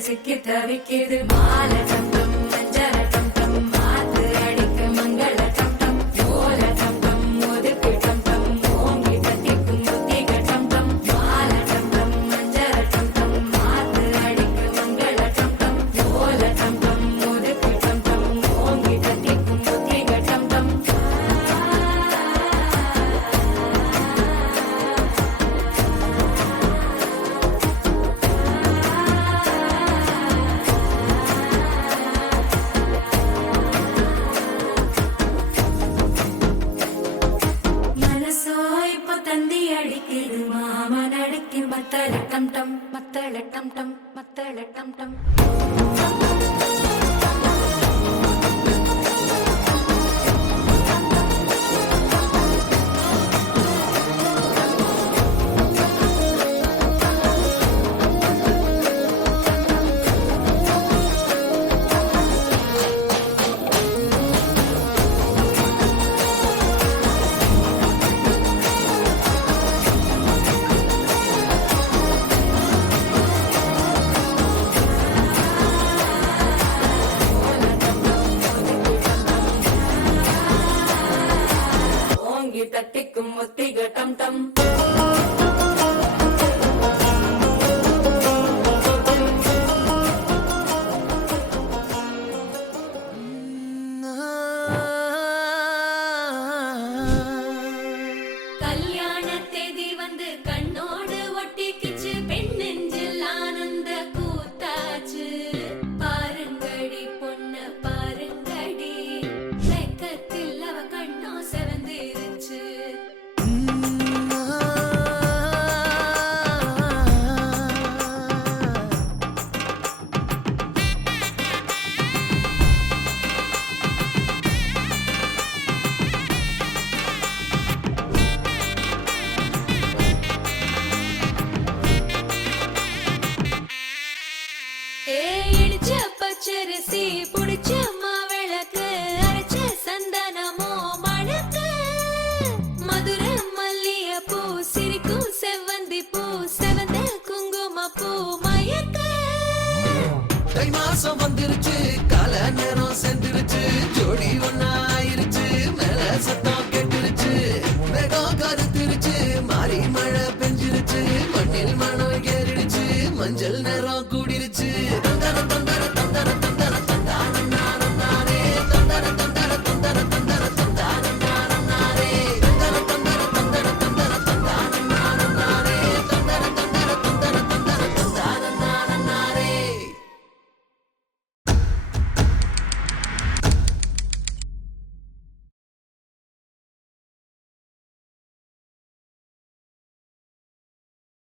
சிக்கி தவிக்கிது மால டம் டம் மஞ்சள டம் டம் மாத்து அடிக்க மங்கள டம் டம் ஓல டம் டம் ஒதுக்கு டம் டம் ஓங்கி தட்டிக்கும் முத்திக டம் டம் மால டம் டம் மஞ்சள டம் டம் மாத்து அடிக்க மங்கள டம் டம் ஓல டம் டம் ஒதுக்கு டம் டம் ஓங்கி தட்டிக்கும் முத்திக டம் டம் தந்தி அடிக்குது மாமன் அடிக்கு மத்தள டம் டம் மத்தள டம் டம் மத்தள டம் டம்